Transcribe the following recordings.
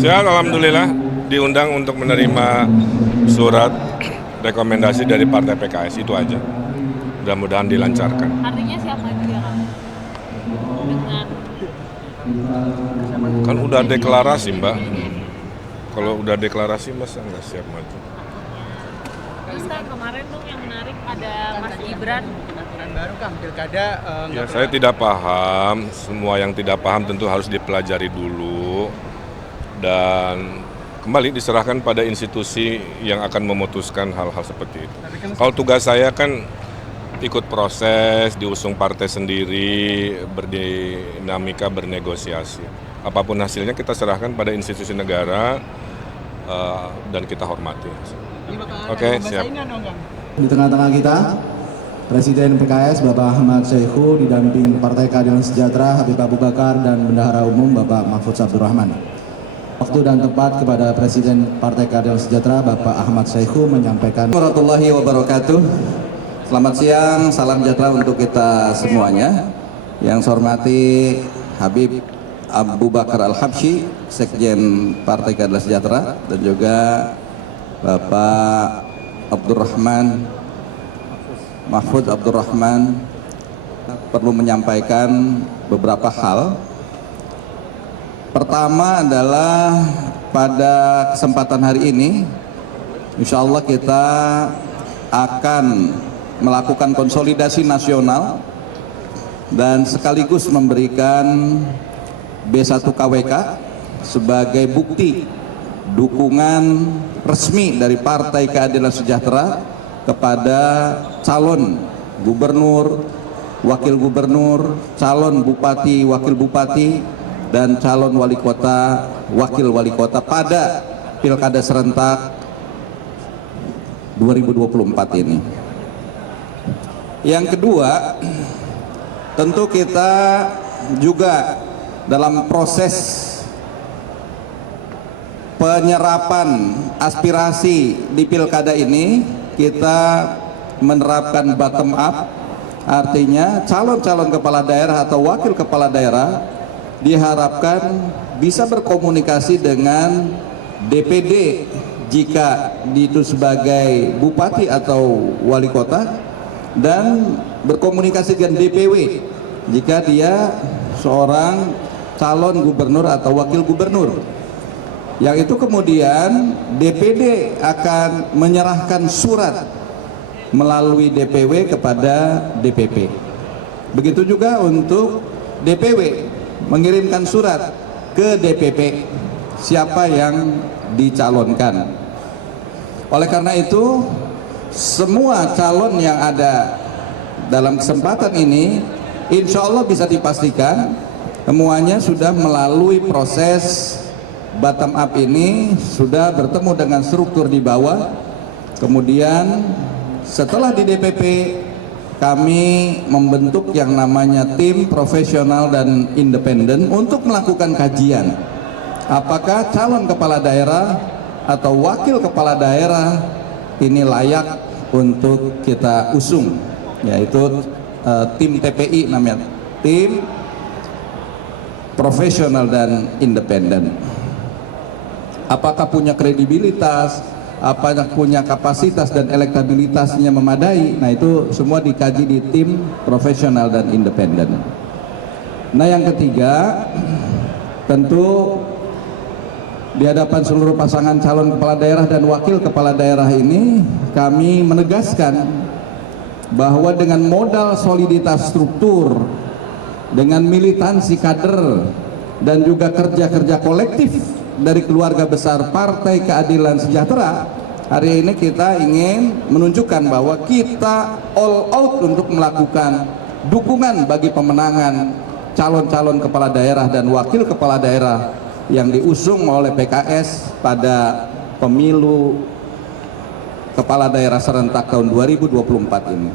Sehat, alhamdulillah, diundang untuk menerima surat rekomendasi dari Partai PKS, itu aja. Mudah-mudahan dilancarkan. Artinya siap maju ya Kang? Dengan Kan udah deklarasi, Mbak. Kalau udah deklarasi masa nggak siap maju? terus kan kemarin tuh yang menarik ada Mas Gibran. Aturan baru Kang, pilkada Ya, saya tidak paham. Semua yang tidak paham tentu harus dipelajari dulu. Dan kembali diserahkan pada institusi yang akan memutuskan hal-hal seperti itu. Kalau tugas saya kan ikut proses, diusung partai sendiri, berdinamika, bernegosiasi. Apapun hasilnya kita serahkan pada institusi negara dan kita hormati. Oke, siap. Di tengah-tengah kita, Presiden PKS Bapak Ahmad Saihu didamping Partai Keadilan Sejahtera Habib Abu Bakar dan Bendahara Umum Bapak Mahfudz Abdurrahman. Waktu dan tempat kepada Presiden Partai Keadilan Sejahtera Bapak Ahmad Saihu menyampaikan. Warahmatullahi wabarakatuh. Selamat siang, salam sejahtera untuk kita semuanya. Yang saya hormati Habib Abu Bakar Al-Habsyi, Sekjen Partai Keadilan Sejahtera, dan juga Bapak Abdurrahman Mahfudz Abdurrahman, perlu menyampaikan beberapa hal. Pertama adalah pada kesempatan hari ini, insya Allah kita akan melakukan konsolidasi nasional dan sekaligus memberikan B1 KWK sebagai bukti dukungan resmi dari Partai Keadilan Sejahtera kepada calon gubernur, wakil gubernur, calon bupati, wakil bupati, dan calon wali kota, wakil wali kota pada Pilkada serentak 2024 ini. Yang kedua, tentu kita juga dalam proses penyerapan aspirasi di pilkada ini, kita menerapkan bottom up, artinya calon-calon kepala daerah atau wakil kepala daerah diharapkan bisa berkomunikasi dengan DPD jika itu sebagai bupati atau wali kota, dan berkomunikasi dengan DPW jika dia seorang calon gubernur atau wakil gubernur. Yang itu kemudian DPD akan menyerahkan surat melalui DPW kepada DPP. Begitu juga untuk DPW mengirimkan surat ke DPP siapa yang dicalonkan. Oleh karena itu, semua calon yang ada dalam kesempatan ini insya Allah bisa dipastikan semuanya sudah melalui proses bottom up ini, sudah bertemu dengan struktur di bawah. Kemudian setelah di DPP kami membentuk yang namanya tim profesional dan independen untuk melakukan kajian apakah calon kepala daerah atau wakil kepala daerah ini layak untuk kita usung, yaitu tim TPI namanya, tim profesional dan independen. Apakah punya kredibilitas, apakah punya kapasitas dan elektabilitasnya memadai. Nah, itu semua dikaji di tim profesional dan independen. Nah, yang ketiga, tentu di hadapan seluruh pasangan calon kepala daerah dan wakil kepala daerah ini, kami menegaskan bahwa dengan modal soliditas struktur, dengan militansi kader, dan juga kerja-kerja kolektif dari keluarga besar Partai Keadilan Sejahtera, hari ini kita ingin menunjukkan bahwa kita all out untuk melakukan dukungan bagi pemenangan calon-calon kepala daerah dan wakil kepala daerah yang diusung oleh PKS pada pemilu kepala daerah serentak tahun 2024 ini.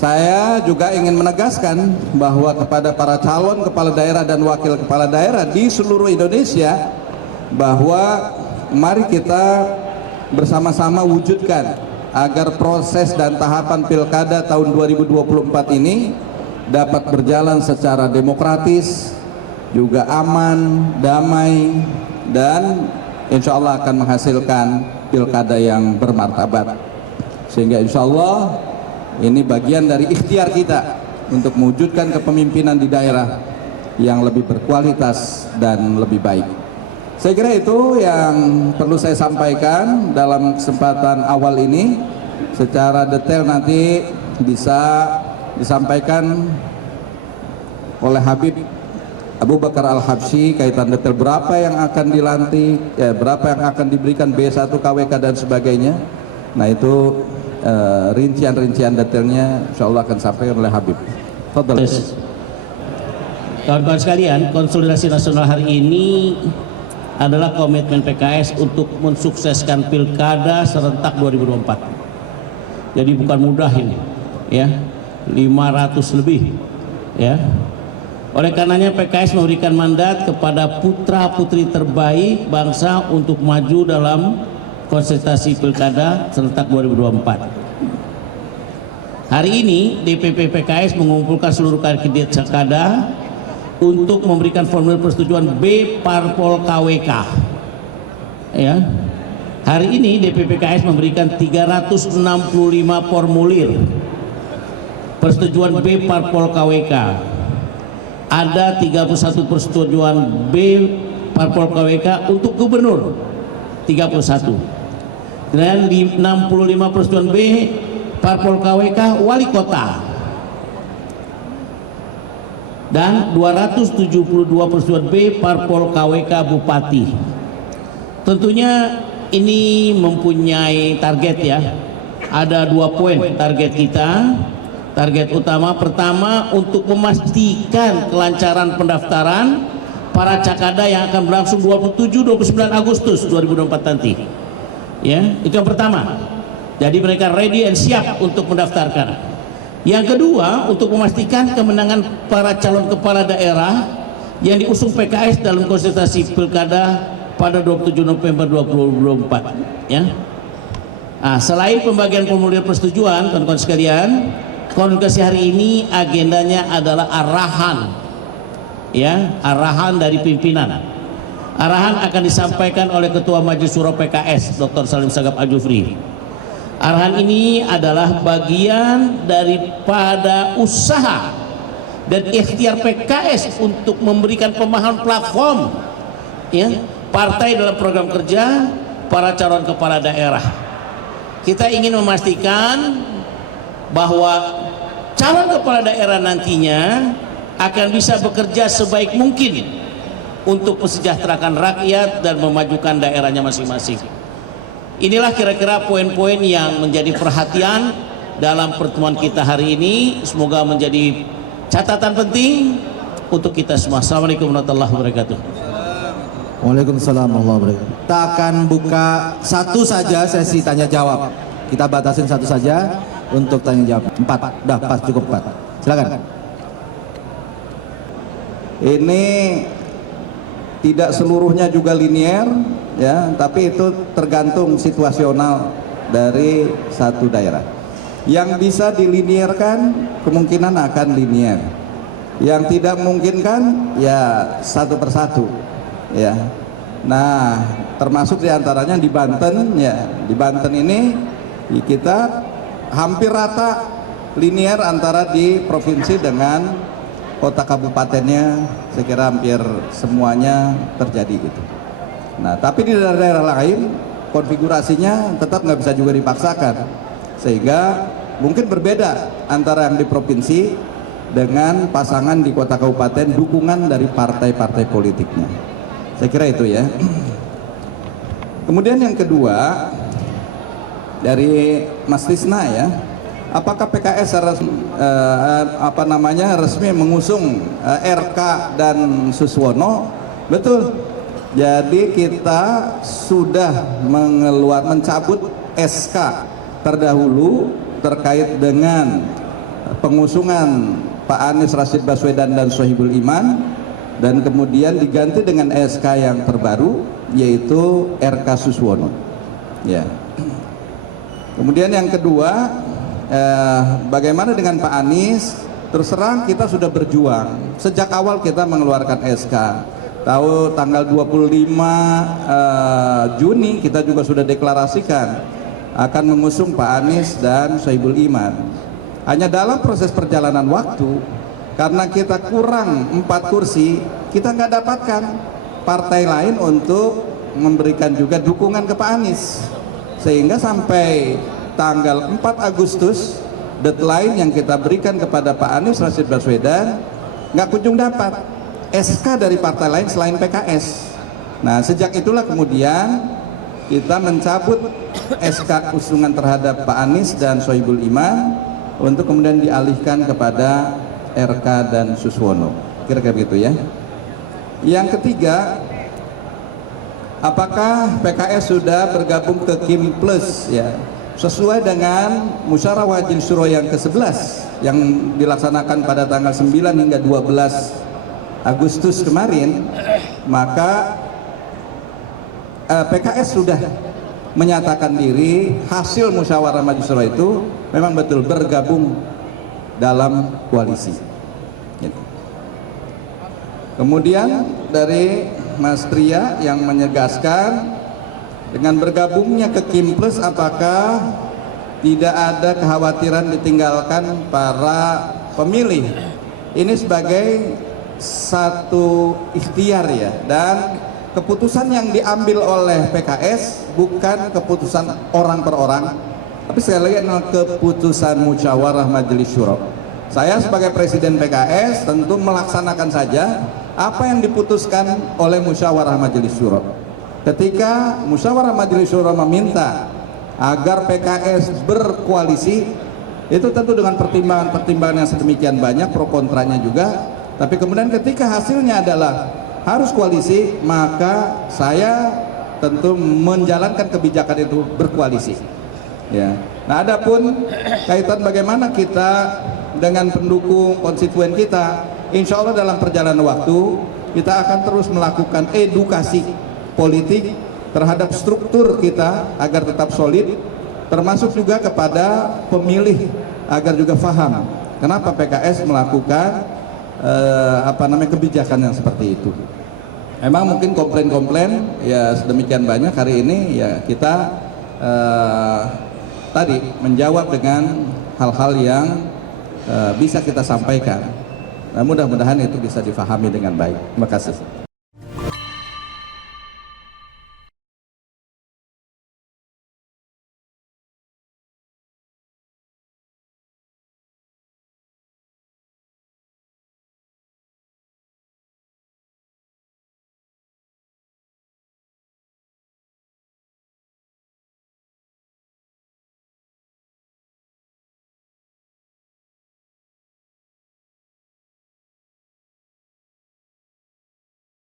Saya juga ingin menegaskan bahwa kepada para calon kepala daerah dan wakil kepala daerah di seluruh Indonesia, bahwa mari kita bersama-sama wujudkan agar proses dan tahapan pilkada tahun 2024 ini dapat berjalan secara demokratis, juga aman, damai, dan insya Allah akan menghasilkan pilkada yang bermartabat. Sehingga insya Allah ini bagian dari ikhtiar kita untuk mewujudkan kepemimpinan di daerah yang lebih berkualitas dan lebih baik. Saya kira itu yang perlu saya sampaikan dalam kesempatan awal ini. Secara detail nanti bisa disampaikan oleh Habib Abu Bakar Al-Habsyi, kaitan detail berapa yang akan dilantik, berapa yang akan diberikan B1 KWK dan sebagainya. Nah itu rincian-rincian detailnya insya Allah akan disampaikan oleh Habib. Fadhal. Kawan-kawan sekalian, konsolidasi nasional hari ini adalah komitmen PKS untuk mensukseskan pilkada serentak 2024. Jadi bukan mudah ini, ya, 500 lebih, ya. Oleh karenanya PKS memberikan mandat kepada putra-putri terbaik bangsa untuk maju dalam konsultasi pilkada serentak 2024. Hari ini DPP PKS mengumpulkan seluruh kandidat Sekada untuk memberikan formulir persetujuan B Parpol KWK. Ya. Hari ini DPP PKS memberikan 365 formulir persetujuan B Parpol KWK. Ada 31 persetujuan B Parpol KWK untuk gubernur, 31. Dan 65 persetujuan B Parpol KWK wali kota. Dan 272 persetujuan B Parpol KWK bupati. Tentunya ini mempunyai target, ya. Ada 2 poin target kita. Target utama pertama untuk memastikan kelancaran pendaftaran para cakada yang akan berlangsung 27-29 Agustus 2024 nanti. Ya, itu yang pertama. Jadi mereka ready and siap untuk mendaftarkan. Yang kedua, untuk memastikan kemenangan para calon kepala daerah yang diusung PKS dalam konsultasi pilkada pada 27 November 2024. Ya. Nah, selain pembagian formulir persetujuan, kawan-kawan sekalian, komunikasi hari ini agendanya adalah arahan, ya, arahan dari pimpinan. Arahan akan disampaikan oleh Ketua Majelis Syuro PKS, Dr. Salim Sagap Al-Jufri. Arahan ini adalah bagian daripada usaha dan ikhtiar PKS untuk memberikan pemahaman platform, ya, partai dalam program kerja para calon kepala daerah. Kita ingin memastikan bahwa calon kepala daerah nantinya akan bisa bekerja sebaik mungkin untuk mensejahterakan rakyat dan memajukan daerahnya masing-masing. Inilah kira-kira poin-poin yang menjadi perhatian dalam pertemuan kita hari ini. Semoga menjadi catatan penting untuk kita semua. Assalamualaikum warahmatullahi wabarakatuh. Waalaikumsalam warahmatullahi wabarakatuh. Kita akan buka satu saja sesi tanya jawab. Kita batasin satu saja untuk tanya jawab. 4, dah pas, cukup 4. Silakan. Ini tidak seluruhnya juga linier, ya, tapi itu tergantung situasional dari satu daerah. Yang bisa dilinierkan kemungkinan akan linier. Yang tidak memungkinkan ya satu persatu, ya. Nah, termasuk diantaranya di Banten, ya. Di Banten ini kita hampir rata linier antara di provinsi dengan kota kabupatennya, saya kira hampir semuanya terjadi itu. Nah, tapi di daerah-daerah lain konfigurasinya tetap nggak bisa juga dipaksakan, sehingga mungkin berbeda antara yang di provinsi dengan pasangan di kota kabupaten, dukungan dari partai-partai politiknya. Saya kira itu, ya. Kemudian yang kedua dari Mas Tisna, ya. Apakah PKS resmi mengusung RK dan Suswono? Betul. Jadi kita sudah mencabut SK terdahulu terkait dengan pengusungan Pak Anies Rashid Baswedan dan Sohibul Iman, dan kemudian diganti dengan SK yang terbaru yaitu RK Suswono. Ya. Kemudian yang kedua, bagaimana dengan Pak Anies terus terang kita sudah berjuang sejak awal. Kita mengeluarkan SK tahu tanggal 25 Juni kita juga sudah deklarasikan akan mengusung Pak Anies dan Sohibul Iman. Hanya dalam proses perjalanan waktu, karena kita kurang 4 kursi, kita nggak dapatkan partai lain untuk memberikan juga dukungan ke Pak Anies, sehingga sampai tanggal 4 Agustus deadline yang kita berikan kepada Pak Anies Rashid Baswedan nggak kunjung dapat SK dari partai lain selain PKS. Nah, sejak itulah kemudian kita mencabut SK usungan terhadap Pak Anies dan Sohibul Iman untuk kemudian dialihkan kepada RK dan Suswono. Kira-kira begitu ya. Yang ketiga, apakah PKS sudah bergabung ke Kim Plus ya? Sesuai dengan Musyawarah Majelis Syuro yang ke-11 yang dilaksanakan pada tanggal 9 hingga 12 Agustus kemarin, maka PKS sudah menyatakan diri hasil Musyawarah Majelis Syuro itu memang betul bergabung dalam koalisi. Kemudian dari Mas Tria yang menyegaskan dengan bergabungnya ke Kim Plus, apakah tidak ada kekhawatiran ditinggalkan para pemilih? Ini sebagai satu ikhtiar ya, dan keputusan yang diambil oleh PKS bukan keputusan orang per orang, tapi sekali lagi adalah keputusan Musyawarah Majelis Syuro. Saya sebagai Presiden PKS tentu melaksanakan saja apa yang diputuskan oleh Musyawarah Majelis Syuro. Ketika Musyawarah Majelis Syuro meminta agar PKS berkoalisi, itu tentu dengan pertimbangan-pertimbangan yang sedemikian banyak, pro kontranya juga. Tapi kemudian ketika hasilnya adalah harus koalisi, maka saya tentu menjalankan kebijakan itu berkoalisi. Ya. Nah, adapun kaitan bagaimana kita dengan pendukung konstituen kita, insya Allah dalam perjalanan waktu kita akan terus melakukan edukasi politik terhadap struktur kita agar tetap solid, termasuk juga kepada pemilih agar juga paham kenapa PKS melakukan kebijakan yang seperti itu. Emang mungkin komplain-komplain ya sedemikian banyak hari ini, ya kita tadi menjawab dengan hal-hal yang bisa kita sampaikan. Nah, mudah-mudahan itu bisa difahami dengan baik. Terima kasih.